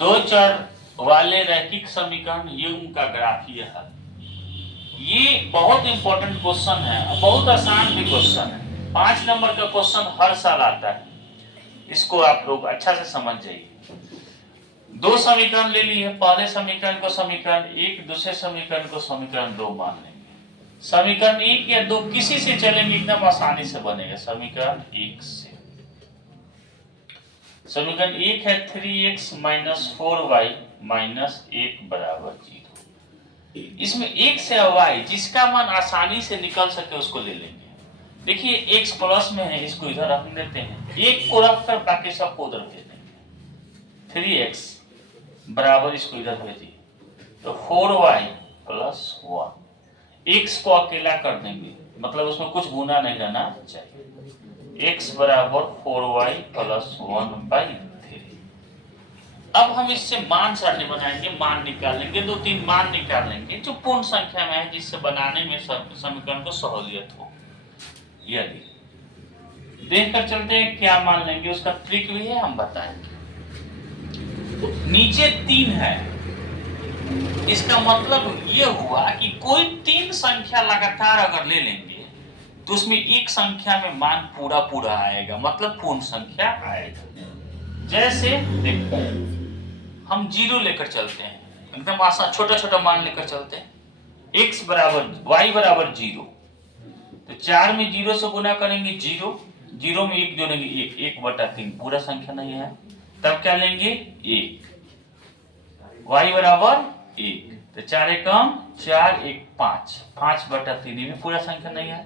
दो चर वाले रैखिक समीकरण युग्म का ग्राफ यह है। ये बहुत इंपॉर्टेंट क्वेश्चन है, बहुत आसान भी क्वेश्चन है। 5 नंबर का क्वेश्चन हर साल आता है, इसको आप लोग अच्छा से समझ जाइए। दो समीकरण ले लिए, पहले समीकरण को समीकरण 1, दूसरे समीकरण को समीकरण 2 मान लेंगे। समीकरण 1 या 2 किसी से चलेंगे, एकदम आसानी से बनेगा। समीकरण 1 से समीकरण 1 है 3x - 4y - 1 बराबर 0। इसमें x से y जिसका मान आसानी से निकल सके उसको ले लेंगे। देखिए x प्लस में है, इसको इधर रख देते हैं, एक को रखकर बाकी सबको उधर भेज देंगे। 3x बराबर इसको इधर भेजिए तो 4y + 1। x को अकेला कर देंगे, मतलब उसमें कुछ गुना नहीं रहना चाहिए। x बराबर 4y + 1/3। अब हम इससे मान सारणी बनाएंगे, मान निकालेंगे, 2-3 मान निकाल लेंगे जो पूर्ण संख्या में है, जिससे बनाने में समीकरण को सहूलियत हो। यदि देखकर चलते हैं क्या मान लेंगे, उसका ट्रिक भी है, हम बताएंगे। नीचे 3 है, इसका मतलब ये हुआ कि कोई 3 संख्या लगातार अगर ले लेंगे तो उसमें एक संख्या में मान पूरा आएगा, मतलब पूर्ण संख्या आएगा। जैसे देखते हैं, हम 0 लेकर चलते हैं, एकदम आसान छोटा मान लेकर चलते हैं। x बराबर y बराबर 0, तो 4 में 0 से गुना करेंगे 0, 0 में 1 जोड़ेंगे 1, 1/3 पूरा संख्या नहीं है, तब क्या लेंगे 1। y बराबर 1, तो 4 एकम 4, 1 5, 5/3 में पूरा संख्या नहीं है।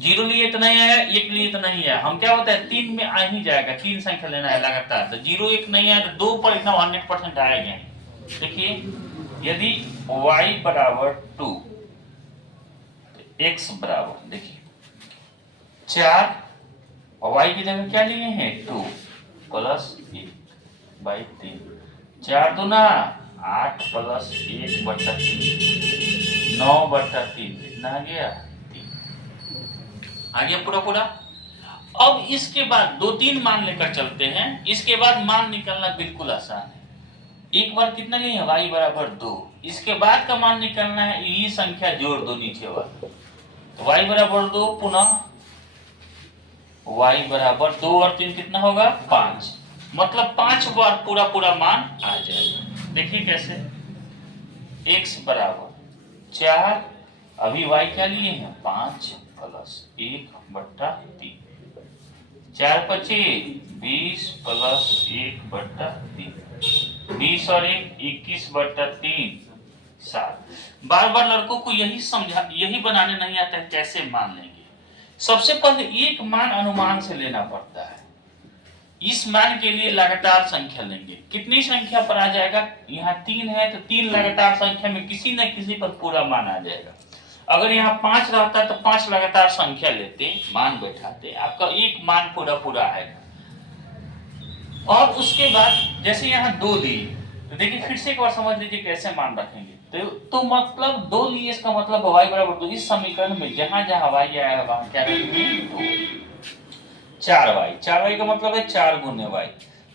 0 लिए तो नहीं आया, 1 लिए तो नहीं है, हम क्या होता है 3 में आ ही जाएगा, 3 संख्या लेना है लगातार। तो 0 1 नहीं आया तो 2 पर एकदम 100% आएगा। देखिए यदि y बराबर 2 तो x बराबर देखिए 4 और y की जगह क्या लिए हैं 2 + 1/3। 4 दूना 8 + 1/3, 9/3 कितना आ गया, आ गया पूरा। अब इसके बाद 2-3 मान लेकर चलते हैं, इसके बाद मान निकालना बिल्कुल आसान है। एक बार कितना लिए हैं y बराबर 2, इसके बाद का मान निकालना है, यही संख्या जोड़ दो नीचे वाला, तो y बराबर 2, पुनः y बराबर 2 और 3 कितना होगा 5, मतलब 5 बार पूरा मान आ जाएगा। देखिए कैसे, x बराबर 4, अभी y क्या लिए हैं 5 + 1/3, 4 × 20 + 1/3, 20 और 1 21/3, 7। बार लड़कों को यही बनाने नहीं आता है, कैसे मान लेंगे। सबसे पहले एक मान अनुमान से लेना पड़ता है। इस मान के लिए लगातार संख्या लेंगे, कितनी संख्या पर आ जाएगा, यहाँ 3 है तो 3 लगातार संख्या में किसी न किसी पर पूरा मान आ जाएगा। अगर यहाँ 5 रहता तो 5 लगातार संख्या लेते, मान बैठाते, आपका एक मान पूरा आएगा। और उसके बाद जैसे यहाँ 2 लिए, तो देखिए फिर से एक बार समझ लीजिए कैसे मान रखेंगे। तो मतलब 2 लिए, इसका मतलब y बराबर 2। इस समीकरण में जहां y आया होगा हम क्या करेंगे 2, 4y का मतलब है 4 गुने y,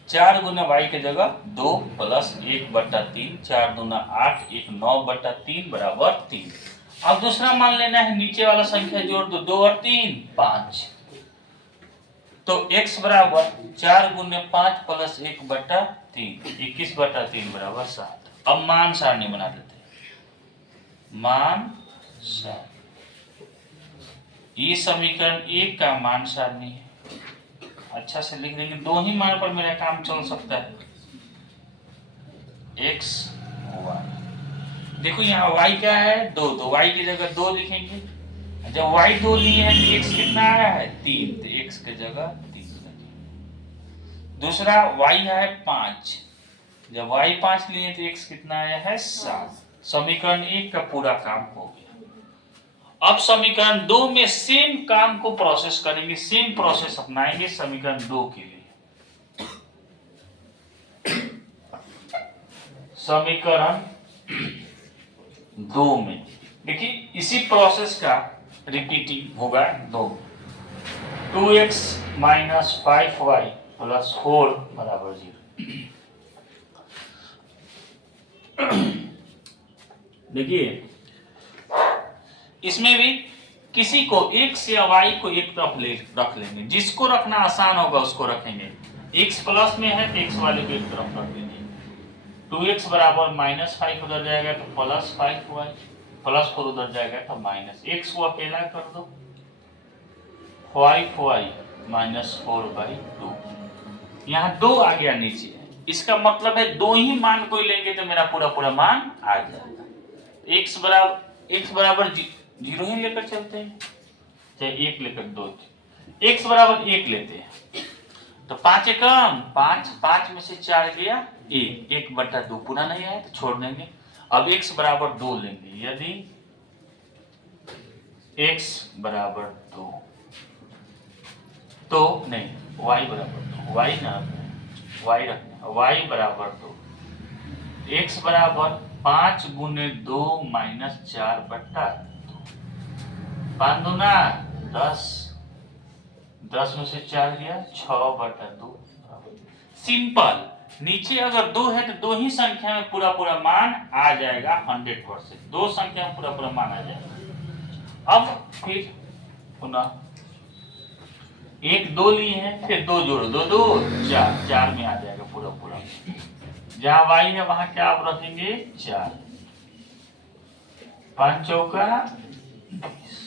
4 गुने y के जगह 2 + 1/3, 4 दूना 8, 1 9/3 बराबर 3। अब दूसरा मान लेना है, नीचे वाला संख्या जोड़ दो, 2 और 3 5, तो x बराबर 4 गुने 5 + 1/3, 21/3 बराबर 7। अब मान सारणी बना देते हैं, मान सारणी, ये समीकरण 1 का मान सारणी है। अच्छा से लिख देंगे, 2 ही मान पर मेरा काम चल सकता है, x y। देखो यहाँ y क्या है 2, तो y की जगह 2 लिखेंगे। जब y 2 लिए हैं तो x कितना आया है 3, तो x की जगह 3 लिखेंगे। दूसरा y है 5, जब y 5 लिए तो x कितना आया है 7। समीकरण 1 का पूरा काम हो गया। अब समीकरण 2 में सेम काम को प्रोसेस करेंगे, सेम प्रोसेस अपनाएंगे समीकरण 2 के लिए। समीकरण 2 में देखिए इसी प्रोसेस का रिपीटिंग होगा 2x - 5y + 4 बराबर 0। देखिए इसमें भी किसी को x या y को एक तरफ रख लेंगे, जिसको रखना आसान होगा उसको रखेंगे। x प्लस में है तो x वाले को एक तरफ रख देंगे। 2x बराबर -5 उधर जाएगा तो +5y, +4 उधर जाएगा तो माइनस, x को अकेला कर दो, 5y -4/2। यहाँ 2 आ गया नीचे, इसका मतलब है 2 ही मान कोई लेंगे तो मेरा पूरा पूरा मान आ जाएगा। x बराबर 0 ही लेकर चलते हैं, चाहे 1 लेकर 2, x बराबर 1 लेते हैं तो 5 एकम 5 में से 4 गया 1/2 पूरा नहीं आया तो छोड़ देंगे। अब x बराबर 2 लेंगे, यदि x बराबर 2 तो नहीं, y बराबर 2, y ना y रखना, y बराबर 2, x बराबर 5 गुने 2 - 4/2, 5 दूना 10, 10 में से 4 गया 6/2। सिंपल, नीचे अगर 2 है तो 2 ही संख्या में पूरा पूरा मान आ जाएगा 100%, 2 संख्या में पूरा पूरा मान आ जाएगा। अब फिर पुनः 1 2 लिए हैं, फिर 2 जोड़ो, 2 2 4, 4 में आ जाएगा पूरा पूरा। जहां y है वहां क्या आप रखेंगे 4, 5 चौका 20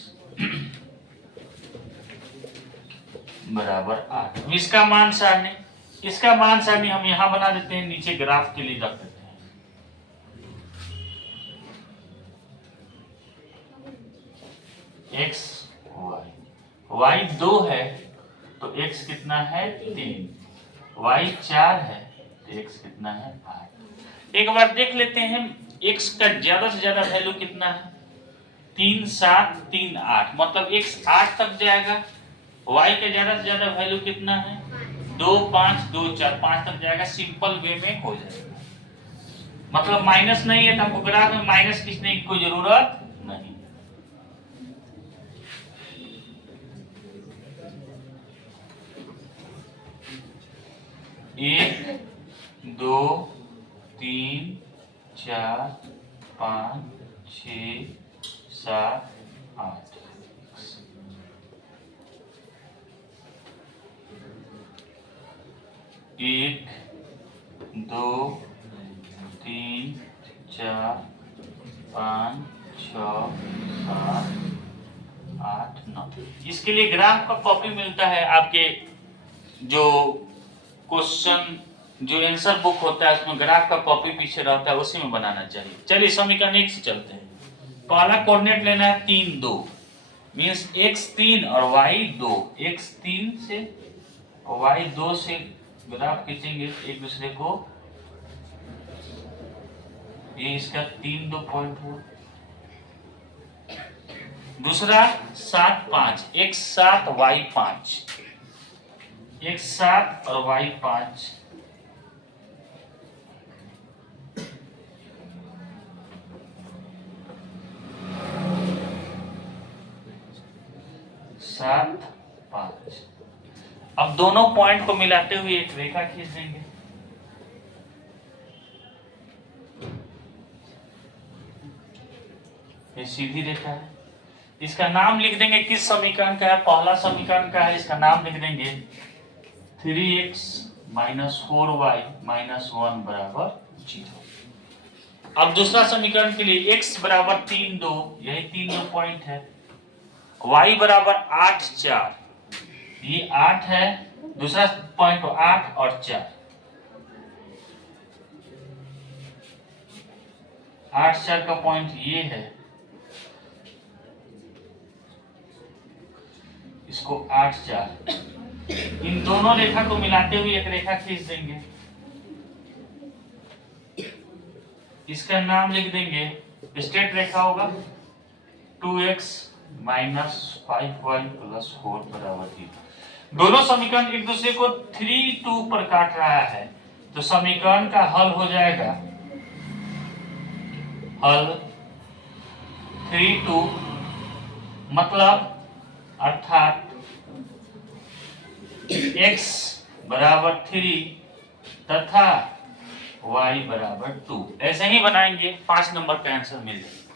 बराबर 8। इसका मान सारणी, इसका मान सारणी हम यहां बना देते हैं, नीचे ग्राफ के लिए रख देते हैं। x y 2 है तो x कितना है 3, y 4 है तो x कितना है 8। एक बार देख लेते हैं x का ज्यादा से ज्यादा वैल्यू कितना है, 3 7 3 8, मतलब x 8 तक जाएगा। y का ज्यादा से ज्यादा वैल्यू कितना है 2 5 2 4, 5 तक जाएगा। सिंपल वे में हो जाएगा, मतलब माइनस नहीं है तो हमको ग्राफ में माइनस खींचने की कोई जरूरत नहीं। 1 2 3 4 5 6 7 8, 1 2 3 4 5 6 7 8 9। इसके लिए ग्राफ का कॉपी मिलता है आपके जो क्वेश्चन जो आंसर बुक होता है उसमें ग्राफ का कॉपी पीछे रहता है, उसी में बनाना चाहिए। चलिए समीकरण 1 से चलते हैं। पहला कोऑर्डिनेट लेना है 3 2, मींस x 3 और y 2, x 3 से y 2 से ग्राफ खींचेंगे एक दूसरे को, ये इसका 3 2 पॉइंट हुआ। दूसरा 7 5, x 7 y 5, x 7 और y 5, 7 5। अब दोनों पॉइंट को मिलाते हुए एक रेखा खींच देंगे। ये सीधी रेखा है, इसका नाम लिख देंगे, किस समीकरण का है, पहला समीकरण का है, इसका नाम लिख देंगे 3x - 4y - 1 बराबर 0। अब दूसरा समीकरण के लिए x बराबर 3 2, यही 3 2 पॉइंट है, y बराबर 8 4, ये 8 है, दूसरा पॉइंट 8 और 4, 8 4 का पॉइंट ये है, इसको 8 4, इन दोनों रेखा को मिलाते हुए एक रेखा खींच देंगे, इसका नाम लिख देंगे, स्ट्रेट रेखा होगा 2x - 5y + 4 बराबर 0। दोनों समीकरण एक दूसरे को 3 2 पर काट रहा है, तो समीकरण का हल हो जाएगा, हल 3 2, मतलब अर्थात x बराबर 3 तथा y बराबर 2। ऐसे ही बनाएंगे 5 नंबर का आंसर मिल जाएगा।